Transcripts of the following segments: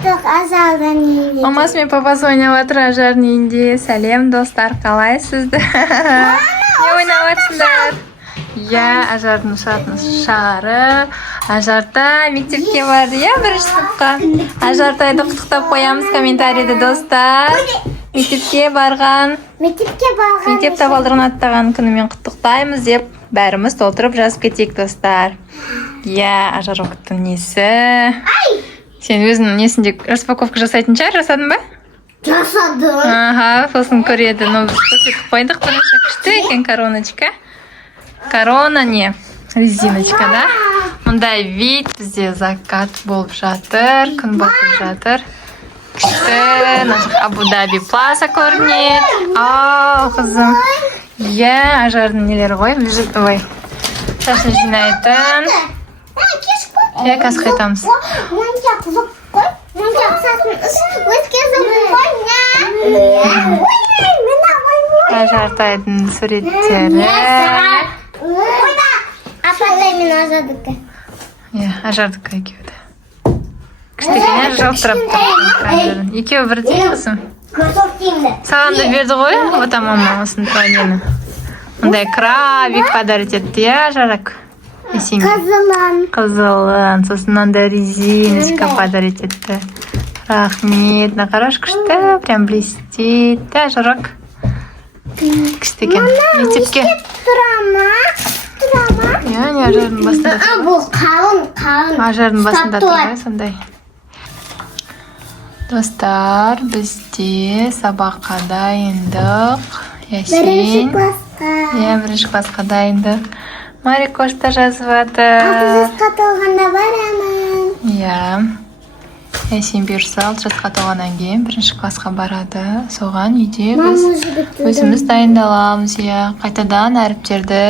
Қайттық ажалдан үйге. Мамасы мен папасы ойнап жатыр ажардың үйінде. Сәлем достар, қалайсыздар? Не ойнап жатсыңдар? Я, ажардың ұшатын шары. Ажарта мектепке барды, я, бірінші сыныпқа. Ажартайды құттықтап қоямыз комментарийді достар. Мектепке барған. Мектеп табалдырығын аттаған күнімен құттықтаймыз деп бәріміз толтырып жазып кетейік достар. Я, ажар оқыттың несі? Сен өзінің несінде распаковка жасайтын шығар, жасадың ба? Жасадым. Аха, сосын көреді. Ну, біз көрсетіп қойдық, бірінші күшті екен короночка. Корона не? Резиночка, да? Мұндай вид бізде закат болып жатыр, күн батып жатыр. Күшті, Абу-Даби плаза көрінеді. Ау, қызым. Я, ажардың нелері ғой, ой, шашын жинайтын. Я, қазір қайтамыз. Моншақ зұқ қой. Моншақ сасын өткізіп қой. Ажартайдың суреттері. Апатай мен ажардікі. Ажардікі екеуді. Күштекене жалтырап тұрып. Екеуі бірдей қысым. Саған да берді ғой, ота мама осын нені. Ондай крабик подарить етті, я, жарак. Қызылын. Сосын ондай резиночка подарить етті. Рахмет, нақараш күшті, прям блестит. Да, жарак. Күштекен. Мектепке. Я, не, ажардың басында. Бұл қалын. Ажардың басында тұрғай, сондай. Достар, бізде сабаққа дайындық. Ясен. Бірінші классқа дайындық. Марикош та жазып жатыр. 6 жасқа толғанда барамын. Ясен бұйырса 6 жасқа толғаннан кейін бірінші классқа барады. Соған үйде біз өзіміз дайындаламыз. Қайтадан әріптерді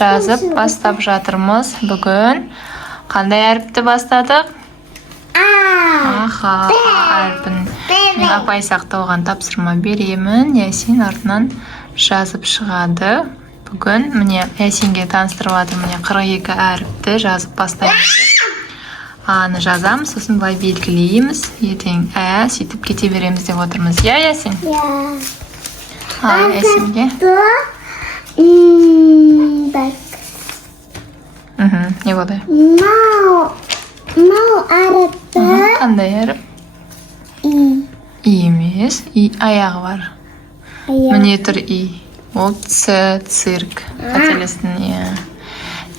жазып бастап жатырмыз. Бүгін қандай әріпті бастадық? Аха, әрпін. Мен апай сақталған тапсырма беремін. Ясен артынан жазып шығады. Бүгін міне Ясенге таныстырып жатыр, міне 42 әріпті жазып бастаймыз. Аны жазамыз, сосын былай белгілейміз. Ертең сөйтіп кете береміз деп отырмыз. Я, Ясен? Ясенге. Не болды? Мау әріпті. Қандай әріп? И емес. И аяғы бар. Міне тұр И. Ол цирк. Қателестің.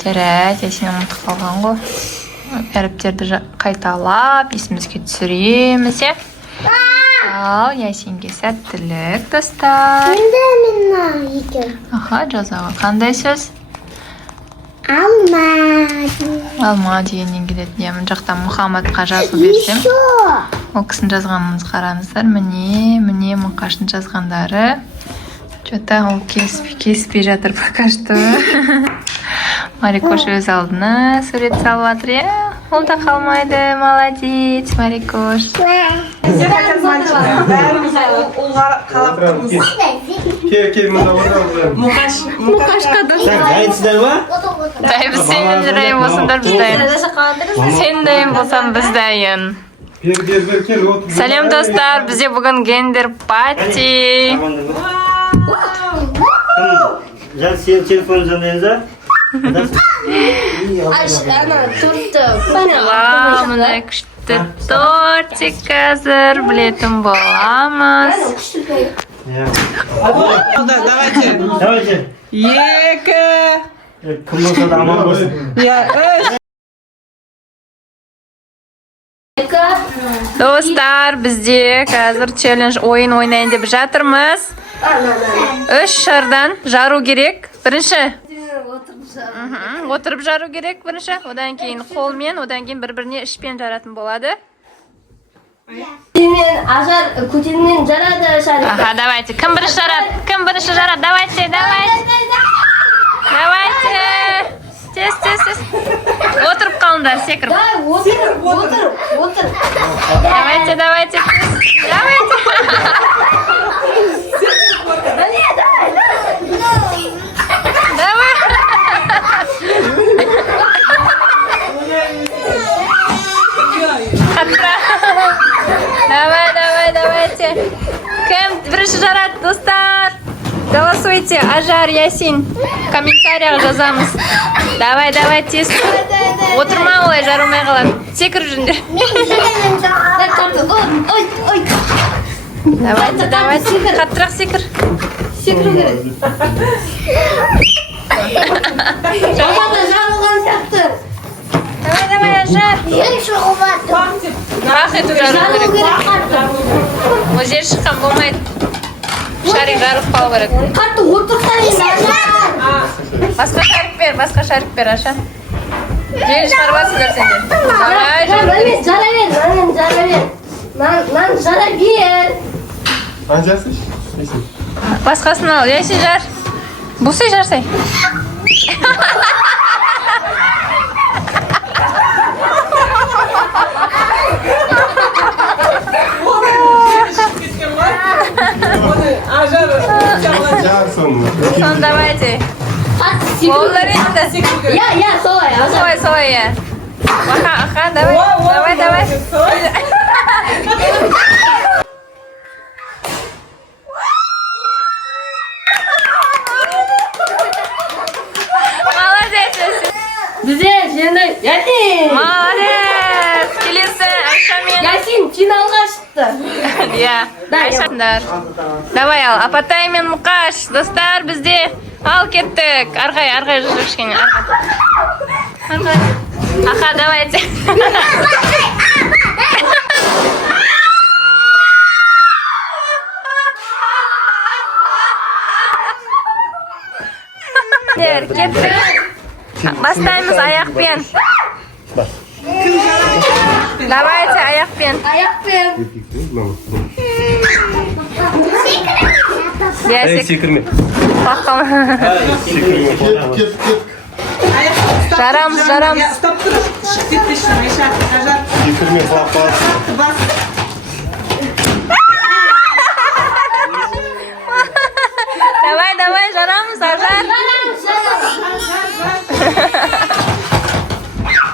Жарайды, Ясен ұмытып қалған ғой. Әріптерді қайталап, есімізге түсіреміз. Ал, Ясенге сәттілік, достар. Аха, жазаға. Қандай сөз? Алма дегеннен келеді. Мына жақтан Мұхаммадқа жазу берсем. Ол кісінің жазғанымыз қараңыздар. Міне Мұқаштың жазғандары. Что-то ол кеспей жатыр пока что. Марикош өз алдына сурет салып жатыр. Ол да қалмайды. Молодец, Марикош. Мұқашқа да. Дайбыз сенің дайын болсыңдар біз дайын. Сен дайын болсам біз дайын. Сәлем достар, бізде бүгін гендер пати. Жан, сен телефон жандайыныза? Мұндай күшті тортик қазір білетін боламыз. Давайте. Екі. Кім болса да аман болсын. Достар, бізде қазір челлендж ойын ойнайын деп жатырмыз. 3 шардан жару керек. Бірінші отырып жару керек бірінші. Одан кейін қолмен, одан кейін бір-біріне ішпен жаратын болады. Ажар көтермен жарады шар. Аха, давайте. Кім бірінші жарады? Давайте. Тез. Отырып қалыңдар, секіріп. Отыр. Давайте. Давай. Голосуйте, Ажар, Ясин. В комментариях жазамыз. Давай, тез. Отырма олай, жарылмай қалады. Секіріп жүріңдер. Ой. Давайте. Қаттырақ секір. Секіру керек. Жамада жарылған сияқты. Давай, Ажар. Мен шығып аттым. Бақ етіп жарылу керек. Ол жер шыққан болмайды. Шарик жарылып қалу керек. Қатты отырсайын. Басқа шарик бер, Аша. Жел шығарбасыңдар сендер. Давай, Жара бер. Нан жара бер. Анжасыш? Несін? басқасын ал. Ясин жар. Бұсы жарсай. Жар соны. Сон, давайте. Қатты секіру Олар керек. енді. Я, солай. Солай, я. Аха, давай. Молодец, Бізде жеңді. Ясин. молодец. Келесі Айшамен. Ясин финалға шықты. Иә. Айшандар. Давай ал. Апатай мен Мұқаш. Достар, бізде ал кеттік. Арғай жүріп кішкене. Арғай. Аха, давайте. Кеттік. Бастаймыз аяқпен. Давайте аяқпен. Аяқпен. Ясик. Секірме. Баққам. Кет. Жарамыз. Стоп, тұр. Шығып кетпеші, Айша. Ажар. Секірме, құлап. Бас. Давай, жарамыз, Ажар.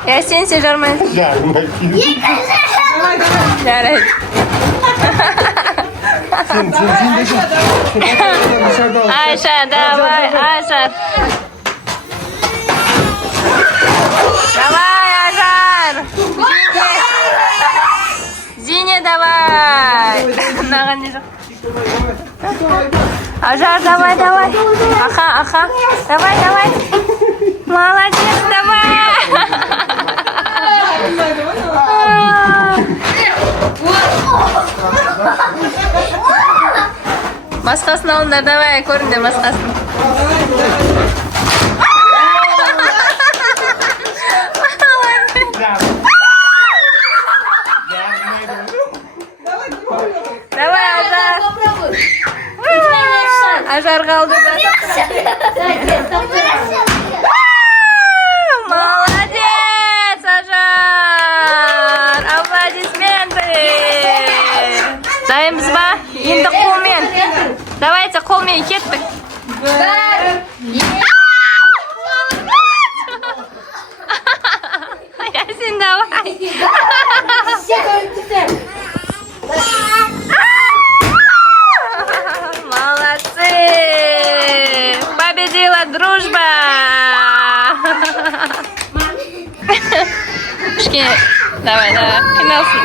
Ясин, сен жармайсың. Жармай. Жарайды. Айша, давай, Ажар. Давай, Ажар. Зине, давай. Мынаған не жоқ. Ажар, давай. Аха. Давай. Молодец, давай. Басқасын алыңдар, давай, көріңдер басқасын. Давай, Ажар. Ажар қалды. Молодец, Ажар. Аплодисменты. Дайынбыз ба? Енді қолмен. Давайте қолмен кеттік. Ясин, давай. Молодцы. Победила дружба. Давай, финалсын.